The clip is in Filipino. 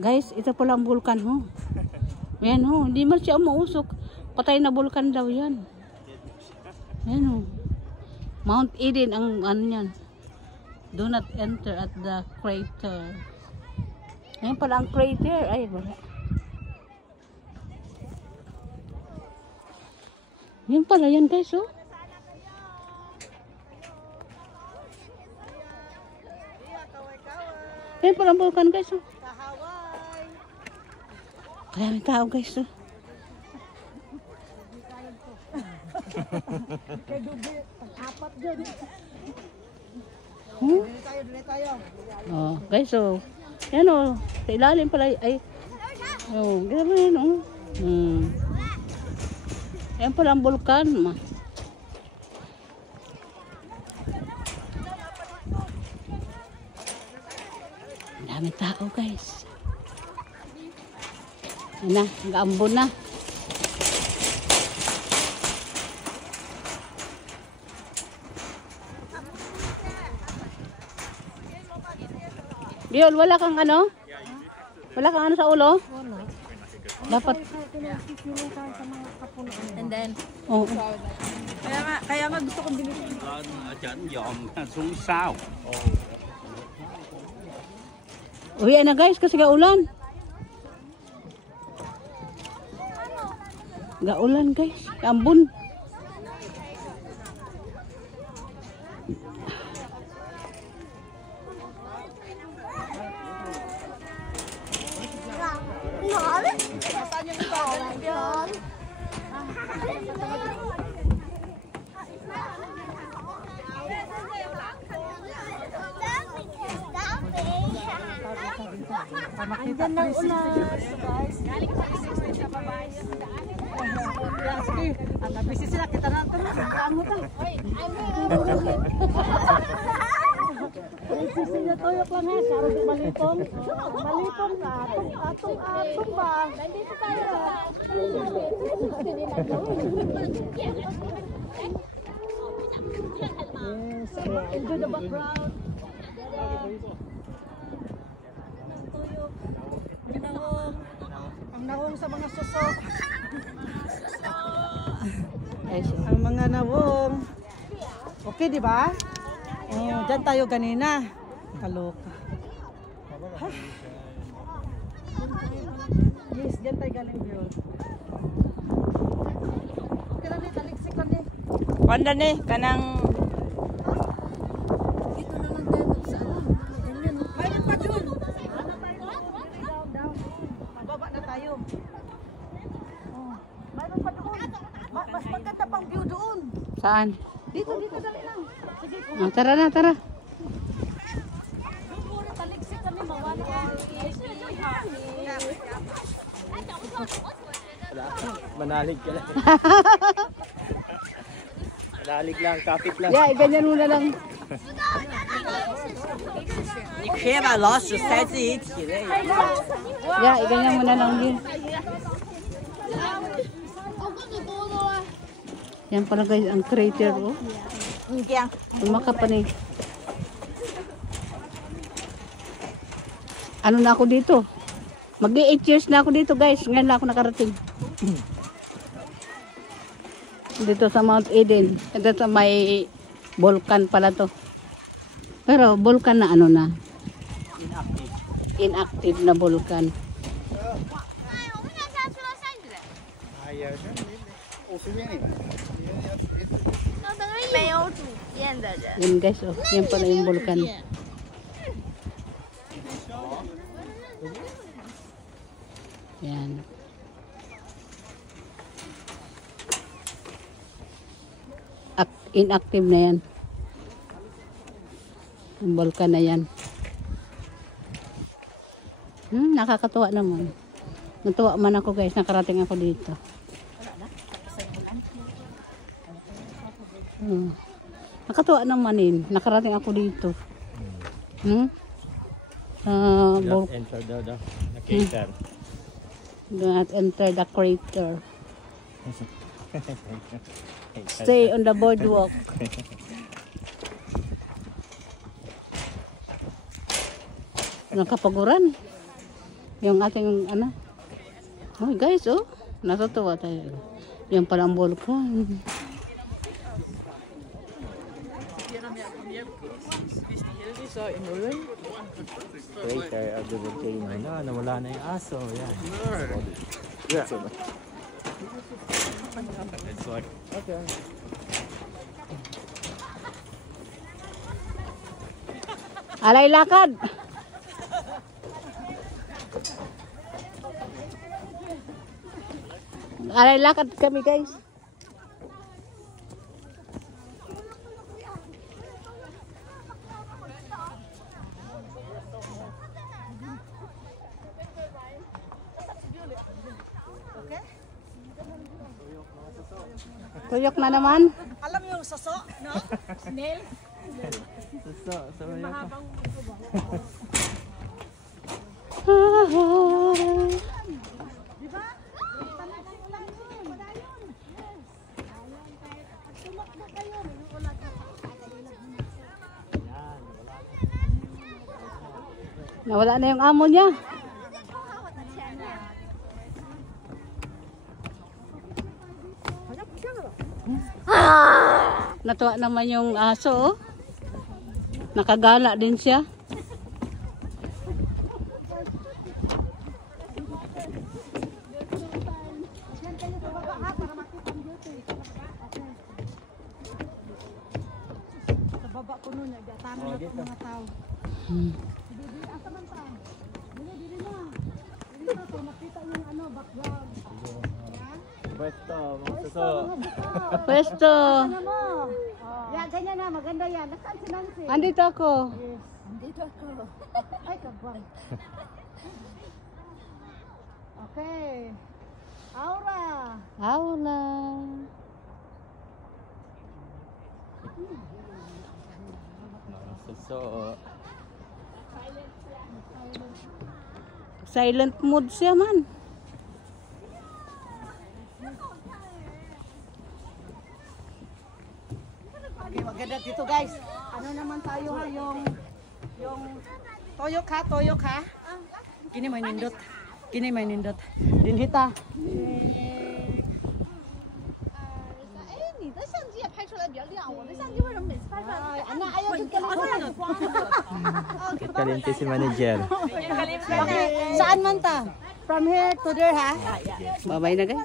Guys, ito pala ang vulkan ho. Ayan ho, hindi man siya umuusok. Patay na vulkan daw yan. Ayan ho. Mount Eden ang ano yan. Do not enter at the crater. Ayan pala ang crater. Ay, wala. Yan pala yan guys oh. Yan pala ang vulkan guys oh. Kaya may tao guys oh. Oh, guys oh. Yan oh. Sa ilalim pala ay. Oh, grabe yan oh. Yan pala ang vulkan. Dami tao guys. Yan na, gaambon na. Biol, wala kang ano? Wala kang ano sa ulo? Wala. Dapat. And then, Oo. kaya nga gusto kong bilhin. Chỉnh dòm xuống sao. Uwi na guys kasi gaulan. Gaulan guys, ambon. Andyan ng ulan. Guys, galing sa isip sa babae. Sige, ang nabisi sila. Kita na ito. Saan mo ito? Nagsisi na tuyok lang ha. Sarap yung malitong. Malitong na. Atong ba? Nandito tayo. Yes. Enjoy the background. Ang nawong sa mga suso. Ang mga nawong. Okay, di ba? Oh, dyan tayo kanina. Kaloka. Yes, dyan tayo galing yun. Okay lang eh, taliksik lang eh. Wanda ni, kanang... Dito na lang tayo sa ano. Mayroon pa dun. Mababa na tayo. Oh, mayroon pa doon. Mas maganda pang view doon. Saan? Dito, dali lang. Sige, Ah, tara na, tara. taliksik kami mawala. Manalig ka lang. Manalig lang, kapit lang. Yeah, ganyan muna lang. 你可以把老鼠塞自己体内。 Yeah, ganyan muna lang din. Yan pala guys, ang crater oh. Tumaka pa ni. Ano na ako dito? Mag-8 years na ako dito guys. Ngayon lang ako nakarating. Dito sa Mount Eden. Ito sa may vulkan pala to. Pero vulkan na ano na? Inactive na vulkan. Yan guys oh. Yan pala yung vulkan. Yan. Inactive na yan. Yung vulkan na yan. Nakakatuwa naman. Natuwa man ako guys. Nakarating ako dito. Nakatuwa naman nakarating ako dito. Enter the crater. Do not enter the crater. Stay on the boardwalk. Nakapaguran. Yung ating ano. Oh guys, oh. Natutuwa tayo. Yan pala ang volcan. Crater of the volcano. No, nawala na yung aso. Yan. Yeah. It's like, okay. Alay lakad. Alay lakad kami guys. Tuyok na naman. Alam mo yung soso, no? Snail. So, mahabang Di ba? Tanay ng ulan yun. Wala yun. Tumakbo kayo. May ulan. Nawala na yung amo niya. Natuwa naman yung aso, oh. Nakagala din siya. Sa baba ko nun, nagtatama na itong mga tao. Asa man ta? Dili na. Dili na to, makita yung ano, background. Pwesto, mga suso. Pwesto. Ano mo? Yan, ganyan na, maganda yan. Nasaan si Nancy? Andito ako. Andito ako. Ay, kabang. Okay. Aura. Aula. Mga suso. Silent mood siya man. Okay, maganda dito guys. Ano naman tayo ha, yung toyok ha. Kini may nindot. Kini may nindot. Dinhita. 哎，你的相机也拍出来比较亮，我的相机为什么每次拍出来都 Ay, ana, ayaw yung kamera. Kalimti si manager. Okay, saan man ta? From here to there ha? Bye-bye na guys.